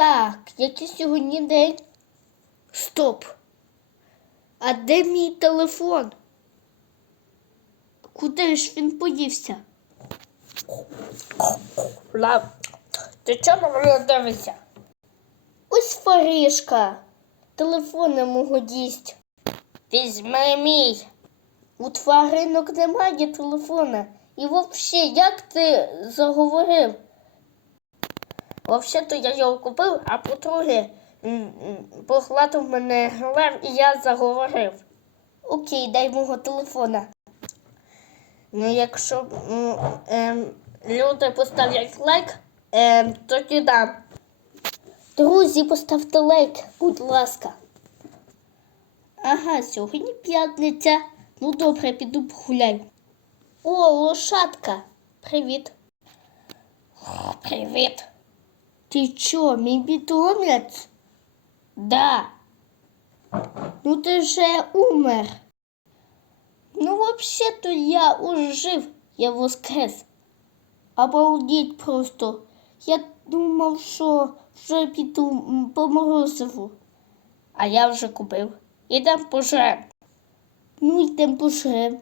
Так, який сьогодні день? Стоп. А де мій телефон? Куди ж він подівся? Лав, ти чого на мене дивишся? Ось Фарішка. Телефона мого дість. Візьми мій. У тваринок немає телефона. І взагалі, як ти заговорив? Взагалі-то я його купив, а по-друге, погладив мене лев і я заговорив. Окей, дай мого телефона. Ну, якщо ем, люди поставлять лайк, ем, тоді дам. Друзі, поставте лайк, будь ласка. Ага, сьогодні п'ятниця. Ну добре, піду погуляю. О, лошадка. Привіт. О, привіт. Ти чо, мій бітомець? Да. Ну ти вже умер. Ну, взагалі-то я ожив, я воскрес. Обалдеть просто. Я думав, що вже піду по морозиву. А я вже купив. Ідем пожрем. Ну, йдемо пожрем.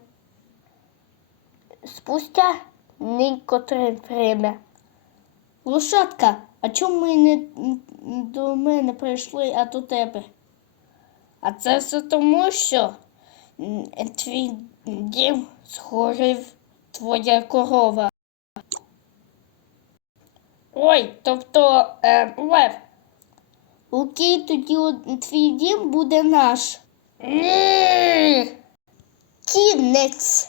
Спустя некоторе время. Лошадка, а чому ми не до мене прийшли, а до тебе? А це все тому, що твій дім згорів твоя корова. Ой, тобто е, лев. Окей, тоді твій дім буде наш. Ні. Кінець.